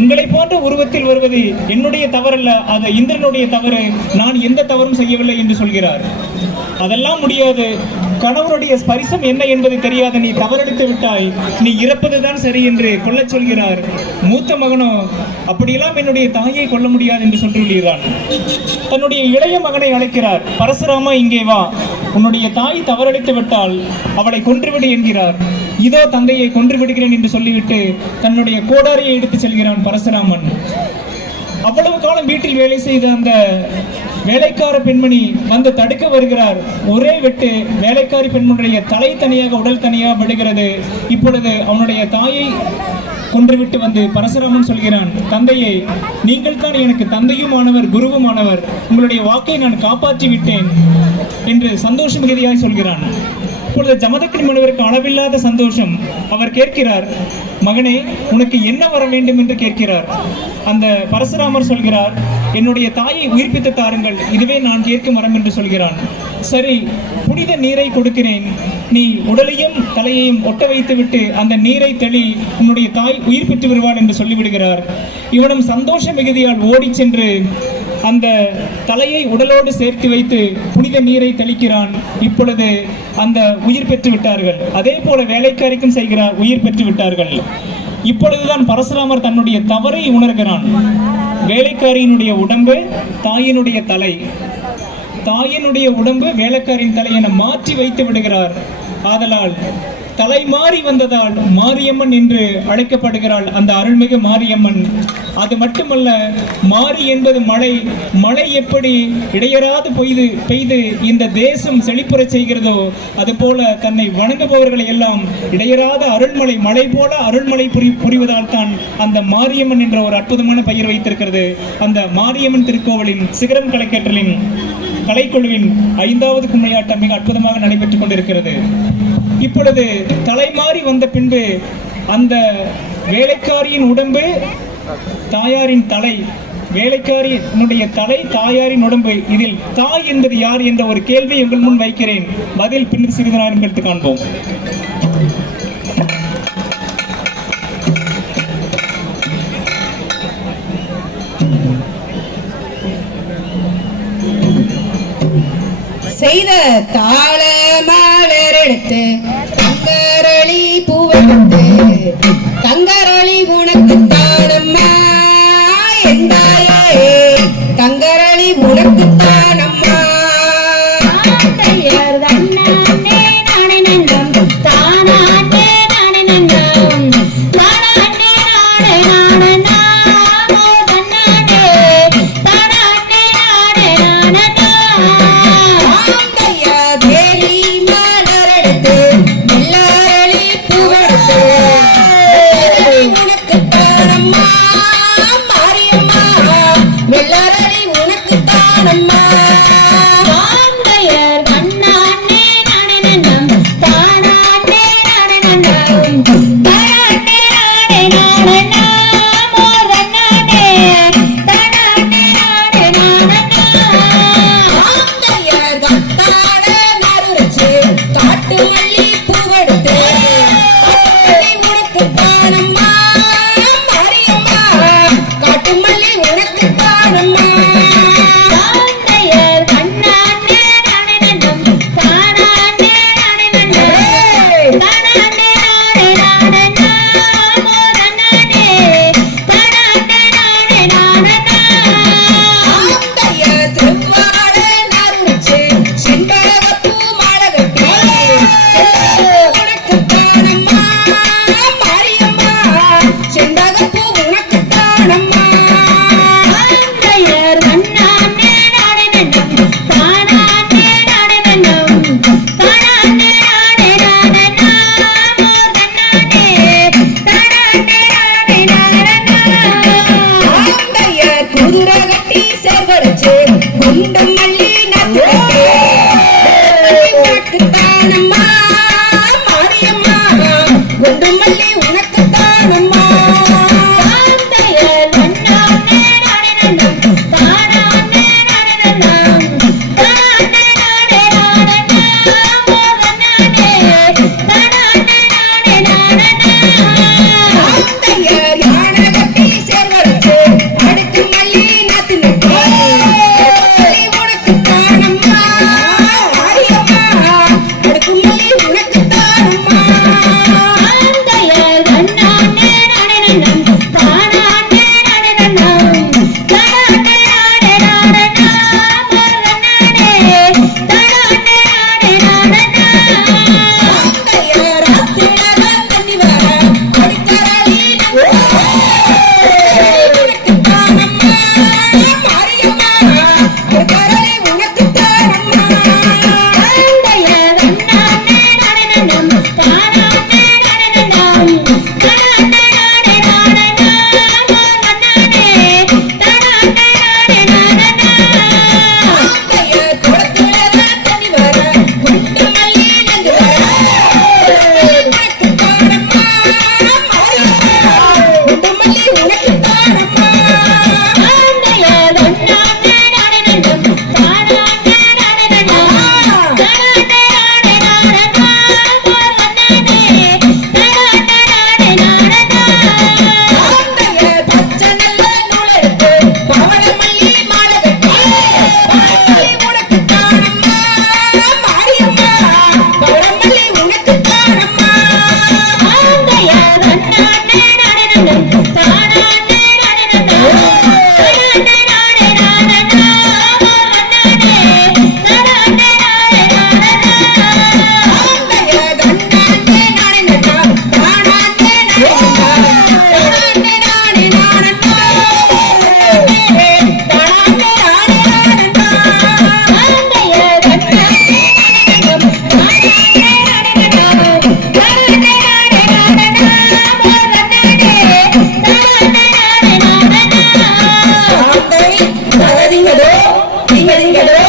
உங்களை போன்ற உருவத்தில் வருவது என்னுடைய தவறல்ல, அது இந்திரனுடைய தவறு. நான் எந்த தவறும் செய்யவில்லை என்று சொல்கிறார். அதெல்லாம் முடியாது. கணவனுடைய ஸ்பரிசம் என்ன என்பது தெரியாத நீ தவறெடுத்து விட்டாய், நீ இறப்பதுதான் சரி என்று கொல்லச் சொல்கிறார். மூத்த மகனோ அப்படியெல்லாம் என்னுடைய தாயை கொல்ல முடியாது என்று சொல்லிவிடுகிறான். தன்னுடைய இளைய மகனை அழைக்கிறார். பரசுராமா, இங்கே வா, உன்னுடைய தாய் தவறெடுத்து விட்டால் அவளை கொன்றுவிடு என்கிறார். இதோ தந்தையை கொன்று விடுகிறேன் என்று சொல்லிவிட்டு தன்னுடைய கோடாரியை எடுத்து செல்கிறான் பரசுராமன். அவ்வளவு காலம் வீட்டில் வேலை செய்த அந்த வேலைக்கார பெண்மணி வந்து தடுக்க வருகிறார். ஒரே வெட்டு வேலைக்காரி பெண்மணியுடைய தலை தனியாக உடல் தனியாக விடுகிறது. இப்பொழுது அவனுடைய தாயை கொன்றுவிட்டு வந்து பரசுராமன் சொல்கிறான், தந்தையே, நீங்கள் தான் எனக்கு தந்தையும் ஆனவர் குருவும் ஆனவர், உங்களுடைய வாக்கை நான் காப்பாற்றி விட்டேன் என்று சந்தோஷ மிகுதியாய் சொல்கிறான். இப்பொழுது ஜமதக்னி முனிவருக்கு அளவில்லாத சந்தோஷம். அவர் கேட்கிறார், மகனே, உனக்கு என்ன வர வேண்டும் என்று கேட்கிறார். அந்த பரசுராமர் சொல்கிறார், என்னுடைய தாயை உயிர்ப்பித்து தாருங்கள், இதுவே நான் கேட்கும் வரம் என்று சொல்கிறான். சரி, புனித நீரை கொடுக்கிறேன், நீ உடலையும் தலையையும் ஒட்ட வைத்து விட்டு அந்த நீரை தெளி, உன்னுடைய தாய் உயிர் பெற்று வருவாள் என்று சொல்லிவிடுகிறார். இவனும் சந்தோஷ மிகுதியால் ஓடி சென்று அந்த தலையை உடலோடு சேர்த்து வைத்து புனித நீரை தெளிக்கிறான். இப்பொழுது அந்த உயிர் பெற்று விட்டார்கள். அதே போல வேலைக்காரிக்கும் செய்கிறார், உயிர் பெற்று விட்டார்கள். இப்பொழுதுதான் பரசுராமர் தன்னுடைய தவறை உணர்கிறான். வேலைக்காரியினுடைய உடம்பு தாயினுடைய தலை, தாயினுடைய உடம்பு வேலைக்காரியின் தலை என மாற்றி வைத்து விடுகிறார். ஆதலால் தலை மாறி வந்ததால் மாரியம்மன் என்று அழைக்கப்படுகிறாள் அந்த அருள்மிகு மாரியம்மன். அது மட்டுமல்ல, மாரி என்பது மழை. மழை எப்படி இடையராது பெய்து இந்த தேசம் செழிப்புறச் செய்கிறதோ அதுபோல தன்னை வணங்குபவர்களை எல்லாம் இடையராத அருள்மழை, மழை போல அருள்மழை புரிவதால் தான் அந்த மாரியம்மன் என்ற ஒரு அற்புதமான பெயர் வைத்திருக்கிறது. அந்த மாரியம்மன் திருக்கோவிலின் சிகரம் கலைக்கற்றலின் கலைக்குழுவின் 5வது கும்மையாட்டம் மிக அற்புதமாக நடைபெற்றுக் கொண்டிருக்கிறது. இப்பொழுது தலைமாறி வந்த பின்பு அந்த வேலைக்காரியின் உடம்பு தாயாரின் தலை, வேலைக்காரியினுடைய தலை தாயாரின் உடம்பு. இதில் தாய் என்பது யார் என்ற ஒரு கேள்வி உங்கள் முன் வைக்கிறேன். பதில் பின்னர் சிறிது நேரம் கழித்து காண்போம். செய்த தாள மாலர் எடுத்து தங்கரளி பூவெடுத்து தங்கரளி உனக்கு தானம்மா என்றாயே, தங்கரளி உனக்கு தானம்மா. உனக்கு தானம்மா மாரியம்மா, குண்டு மல்லி உனக்கு தானம்மா. தகதிங்கடோ